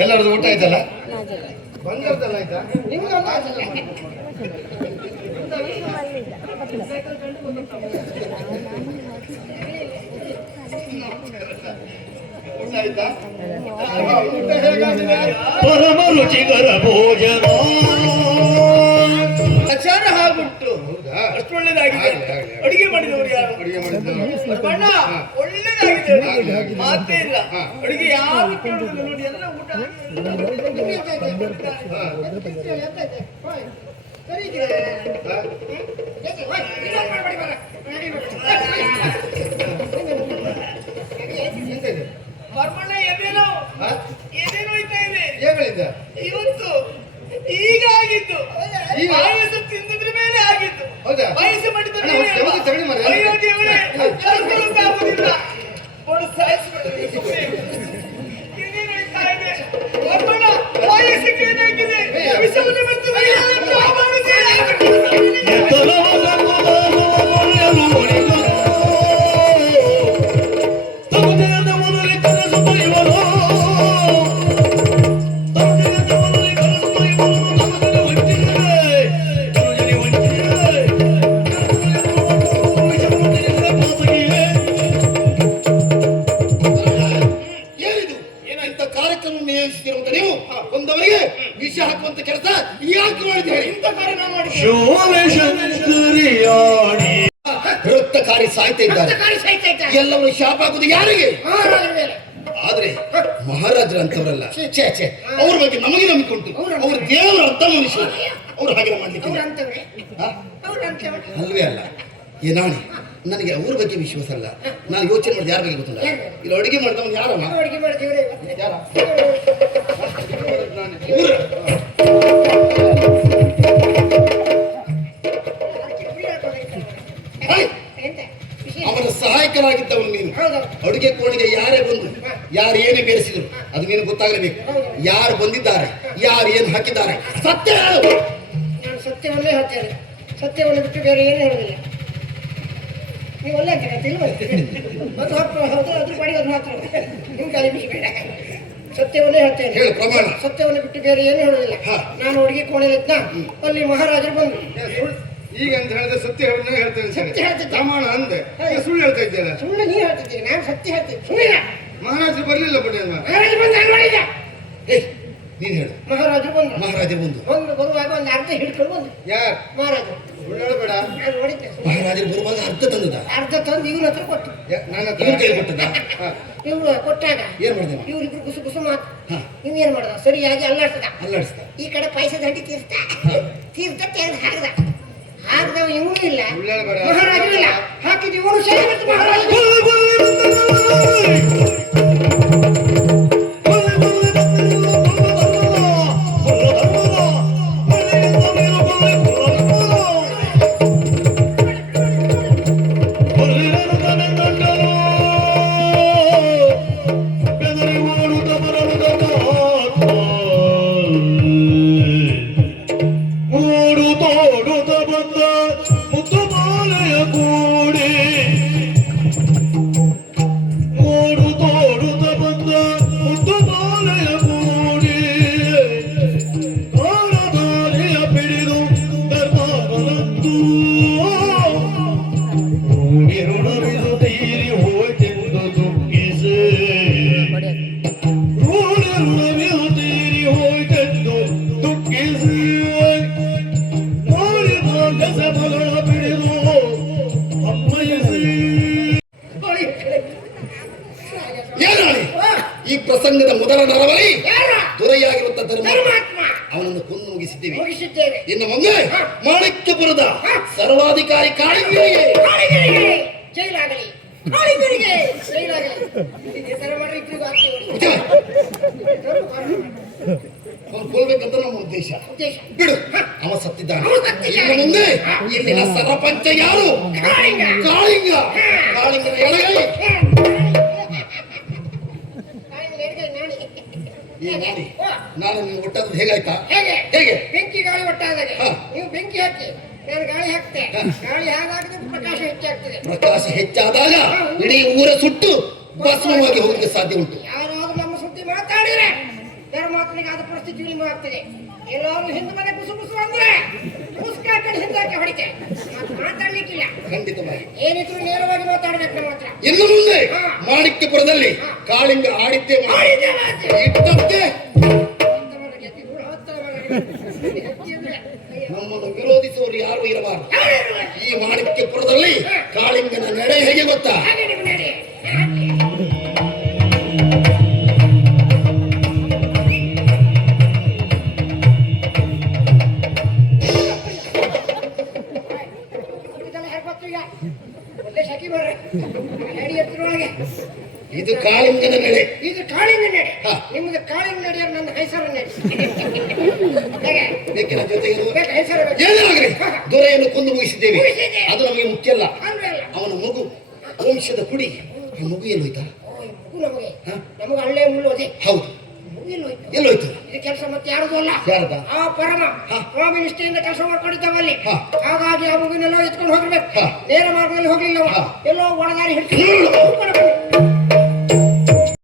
ಎಲ್ಲರದು ಊಟ ಆಯ್ತಲ್ಲ, ಬಂದರ್ದಲ್ಲ ಆಯ್ತಾ? ಪರಮ ರುಚಿಕರ ಭೋಜನ ಆಚಾರ ಹಾಗುಂಟು. ಅಷ್ಟು ಒಳ್ಳೇದಾಗಿದೆ. ಅಡಿಗೆ ಮಾಡಿದವರು ಯಾರು? ಬಣ್ಣ ಒಳ್ಳೇದಾಗಿದೆ, ಮಾತೇ ಇಲ್ಲ. ಅಡಿಗೆ ಯಾರು ಕೇಳುವುದಿಲ್ಲ ನೋಡಿ, ಎಲ್ಲ ಊಟ ಬರ್ಮಣ್ಣ ಎದೇನೋ ಹೋಯ್ತಾ ಇದೆ ಇವತ್ತು. ಈಗ ಆಗಿದ್ದು ಪಾಯಸ ತಿಂದಿದ್ರ ಮೇಲೆ ಆಗಿದ್ದು. ಪಾಯಸ ಮಾಡಿದ ಅಯ್ಯೋ ದೇವರೇ, ಆಗುದಿಲ್ಲ. ಬರ್ಮಣ್ಣ ಪಾಯಸಕ್ಕೆ ಏನಾಗಿದೆ? ವಿಷವನ್ನು ಬಿಟ್ಟು ವಿಷ ಹಾಕುವಂತ ಕೆಲಸ ಯಾಕೆ ಮಾಡಿದ್ದೇವೆ? ಇಂಥ ಕಾರ್ಯ ನಾವು ಮಾಡಿ ರಕ್ತಕಾರಿ ಸಾಯ್ತಾ ಇದ್ದಾರೆ. ಎಲ್ಲವರು ಶಾಪ ಹಾಕುದು ಯಾರಿಗೆ? ಆದ್ರೆ ಮಹಾರಾಜರ ಅಂತವರಲ್ಲ. ಅವ್ರ ಬಗ್ಗೆ ನಮಗೆ ನಂಬಿಕೊಂಟು. ಅವ್ರ ದೇವರ ಅಂತ ಮನುಷ್ಯರು. ಅವ್ರು ಹಾಗೆ ಮಾಡ್ಲಿಕ್ಕೆ ಅಲ್ವೇ ಅಲ್ಲ. ಏನಾಣಿ, ನನಗೆ ಅವ್ರ ಬಗ್ಗೆ ವಿಶ್ವಾಸ ಅಲ್ಲ. ನಾನು ಯೋಚನೆ ಮಾಡಿದ ಯಾರ ಬಗ್ಗೆ ಗೊತ್ತಿಲ್ಲ. ಇಲ್ಲಿ ಅಡುಗೆ ಮಾಡಿದವನು ಯಾರಮ್ಮ? ಅವರ ಸಹಾಯಕರಾಗಿದ್ದವನು ನೀನು. ಅಡುಗೆ ಕೋಣೆಗೆ ಯಾರೇ ಬಂದು ಯಾರು ಏನೇ ಬೇರೆಸಿದ್ರು ಅದು ನೀನು ಗೊತ್ತಾಗಲೇಬೇಕು. ಯಾರು ಬಂದಿದ್ದಾರೆ, ಯಾರು ಏನು ಹಾಕಿದ್ದಾರೆ, ಸತ್ಯ ಹೇಳು. ನಾನು ಸತ್ಯವನ್ನೇ ಹೇಳ್ತೇನೆ. ಸತ್ಯವನ್ನು ಬಿಟ್ಟು ಬೇರೆ ಏನು ಹೇಳುವುದಿಲ್ಲ. ನೀವು ಒಳ್ಳೆ ಅಂತ ಮತ್ತು ಅದ್ರ ಬಾಡಿಗೆ ಅದು ಮಾತ್ರ ನಿಮ್ಮ ಕಾಲಿ ಬಿಸಿಬೇಡ. ಸತ್ಯವನ್ನೇ ಹೇಳ್ತೇನೆ. ಹೇಳು ಪ್ರಮಾಣ. ಸತ್ಯವನ್ನು ಬಿಟ್ಟು ಬೇರೆ ಏನು ಹೇಳುವುದಿಲ್ಲ. ನಾನು ಅಡುಗೆ ಕೋಣೆಲಿದ್ದ, ಅಲ್ಲಿ ಮಹಾರಾಜರು ಬಂದು ಈಗ ಅಂತ ಹೇಳಿದ್ರೆ ಸತ್ಯ ಹೇಳ್ತೇನೆ. ಸತ್ಯ ಹೇಳ್ತಿದ್ದೆ. ಪ್ರಮಾಣ ಅಂದೆ, ಸುಳ್ಳು ಹೇಳ್ತಾ ಇದ್ದೇನೆ. ಸುಳ್ಳು ನೀ ಹೇಳ್ತಿದ್ದೀನಿ, ನಾನು ಸತ್ಯ ಹೇಳ್ತೀನಿ. ಸುಳ್ಳಿಲ್ಲ. ಮಹಾರಾಜರು ಬರ್ಲಿಲ್ಲ ಬಡ್ಡಿ ಅಲ್ವಾ? ಮಹಾರಾಜರು ಬಂದು ನಾನು ಮಾಡಿದ್ದ. ನೀನ್ ಹೇಳು. ಮಹಾರಾಜರು ಬಂದು ಬರುವಾಗ ಒಂದು ಅರ್ಧ ಹಿಡ್ಕೊಂಡು ಬಂದು. ಯಾರು? ಮಹಾರಾಜರು. ಸುಳ್ಳು ಹೇಳಬೇಡ. ನಾನು ನೋಡಿದ್ದೆ. ಮಹಾರಾಜರು ಬರುವಾಗ ಅರ್ಧ ತಂದದ? ಅರ್ಧ ತಂದು ಇವ್ರ ಹತ್ರ ಕೊಟ್ಟು. ನನ್ನ ಕೈ ಕೊಟ್ಟದ? ಇವ್ರು ಕೊಟ್ಟಾಗ ಏನ್ ಮಾಡಿದೆ? ಇವ್ರಿಬ್ರು ಕುಸು ಕುಸು ಮಾತು. ಇವೇನ್ ಮಾಡ್ದ? ಸರಿಯಾಗಿ ಅಲ್ಲಾಡ್ಸದ. ಈ ಕಡೆ ಪಾಯಸದ ಹಟ್ಟಿ ತೀರ್ಥ ತೆಗೆದು ಹಾಕ್ದವ ಇವನು ಇಲ್ಲ, ಮಹಾರಾಜರು ಇಲ್ಲ. ಹಾಕಿದ ಇವನು ಸರಿ ಮತ್ತು ಮಹಾರಾಜ ಈ ಪ್ರಸಂಗದ ಮೊದಲ ನರವರಿ ದೊರೆಯಾಗಿರುತ್ತ ಧರ್ಮಾತ್ಮ ಅವನನ್ನು ಕೊಂದು ಮುಗಿಸಿದ್ದೇವೆ. ಇನ್ನು ಮುಂದೆ ಮಾಣಿಕ್ಯಪುರದ ಸರ್ವಾಧಿಕಾರಿ ಕಾಳಿಂಗರಿಗೆ ಜೈಲಾಗಲಿ. ಕೊಲ್ಬೇಕಂತ ನಮ್ಮ ಉದ್ದೇಶ. ಬಿಡು, ಅವ ಸತ್ತಿದ್ದಾನೆ. ಇನ್ನು ಮುಂದೆ ಇಲ್ಲಿನ ಸರಪಂಚ ಯಾರು? ಕಾಳಿಂಗನ ಎಡಗೈ. ಈ ಮಾಡಿ ಓ, ನಾನು ನೀವು ಒಟ್ಟಾದ್ರೆ ಹೇಗಾಯ್ತಾ? ಹೇಗೆ ಹೇಗೆ? ಬೆಂಕಿ ಗಾಳಿ ಒಟ್ಟಾದಾಗ ಹಾ. ನೀವು ಬೆಂಕಿ ಹಾಕಿ ನಾನು ಗಾಳಿ ಹಾಕ್ತೆ ಗಾಳಿ ಹಾಗಾದ್ರೆ ಪ್ರಕಾಶ ಹೆಚ್ಚಾಗ್ತದೆ. ಪ್ರಕಾಶ ಹೆಚ್ಚಾದಾಗ ಇಡೀ ಊರ ಸುಟ್ಟು ಭಸ್ಮವಾಗಿ ಹೋಗಲಿಕ್ಕೆ ಸಾಧ್ಯ ಉಂಟು. ಯಾರಾದ್ರೂ ನಮ್ಮ ಸುದ್ದಿ ಮಾತಾಡಿದ್ರೆ ಬೇರೆ ಮಾತನಿಗೆ ಆದ ಪರಿಸ್ಥಿತಿ ನಿಮ್ಮ ಆಗ್ತದೆ. ಎಲ್ಲಾರು ಹಿಂದೆ ಮನೆ ಕುಸು ಕುಸು ಅಂದ್ರೆ ಕುಸ್ಕ ಹಾಕೊಂಡು ಹಿಂದಕ್ಕೆ ಹೊಡಿತೆ. ಮಾತಾಡ್ಲಿಕ್ಕಿಲ್ಲ, ಖಂಡಿತವಾಗಿ ಏನಿದ್ರು ನೇರವಾಗಿ ಮಾತಾಡ್ಬೇಕು ನಮ್ಮ ಹತ್ರ. ಇನ್ನು ಮುಂದೆ ಮಾಣಿಕ್ಯಪುರದಲ್ಲಿ ಕಾಳಿಂಗ ಆಡಿದ್ದೆ ಮಾಡಿದ್ದೆ ಮಾತು. ಇಟ್ಟಂತೆ ಹತ್ತವರೆಗೆ ಗೆದ್ದಿದ್ರು, ಹತ್ತವರೆಗೆ ಗೆದ್ದಿದ್ರೆ ಅಯ್ಯೋ. ನಮ್ಮನ್ನು ವಿರೋಧಿಸುವವರು ಯಾರು ಇರಬಾರದು. ಯಾರು ಇರುವರು? ಈ ಮಾಣಿಕ್ಯಪುರದಲ್ಲಿ ಕಾಳಿಂಗನ ನಡೆ ಹೇಗೆ ಗೊತ್ತಾ? ಹಾಗೆ ನಿಮ್ಮ ನಡೆ. ಇದೆಲ್ಲ ಹೇಗೆ ಗೊತ್ತು ಈಗ? ಒಳ್ಳೆ ಶಕಿ ಬರ್ರೆ ನಡಿ ಎತ್ತರೊಳಗೆ. ಇದು ಕಾಳಿಂಗನ ನಡೆ. ಇದು ಕಾಳಿಂಗ ನಡೆ. ಹಾ. ನಿಮ್ದು ಕಾಳಿಂಗ ನಡೆಯೋರು ನನ್ನ ಹೆಸರು ನಡೆ. ಹೇಗೆ ಬೇಕಿನ ಜೊತೆಗೆ ಬೇಕು ಹೆಸರು ಬೇಕು. ಏನೇ ಆಗಲಿ ದೊರೆಯನ್ನು ಕೊಂದು ಮುಗಿಸಿದ್ದೇವೆ. ಮುಗಿಸಿದೆ. ಅದು ನಮಗೆ ಮುಖ್ಯ ಅಲ್ಲ. ಅಲ್ವೇ ಅಲ್ಲ? ಅವನ ಮಗು ವಂಶದ ಕುಡಿ ಆ ಮಗು ಎಲ್ಲೋಯ್ತಾ? ಓ, ಈ ಮಗು ನಮಗೆ ಹಾ? ನಮಗೆ ಹಳ್ಳೆ ಮುಳ್ಳು ಅದೇ ಹೌದು, ಮಗು ಎಲ್ಲೋಯ್ತು. ಎಲ್ಲೋಯ್ತು? ಇದು ಕೆಲಸ ಮತ್ತೆ ಯಾರದು ಅಲ್ಲ, ಯಾರದ? ಆ ಪರಮ ಹಾ. ಸ್ವಾಮಿ ನಿಷ್ಠೆಯಿಂದ ಕೆಲಸ ಮಾಡ್ಕೊಂಡಿದ್ದಾವಲ್ಲಿ. ಹಾ. ಹಾಗಾಗಿ ಆ ಮಗುನೆಲ್ಲ ಎತ್ಕೊಂಡು ಹೋಗ್ಬೇಕು. ಹಾ. ನೇರ ಮಾರ್ಗದಲ್ಲಿ ಹೋಗ್ಲಿಲ್ಲ ಅವ. ಹಾ. ಎಲ್ಲೋ ಒಳಗಾರಿ ಹಿಡ್ಕೊಂಡು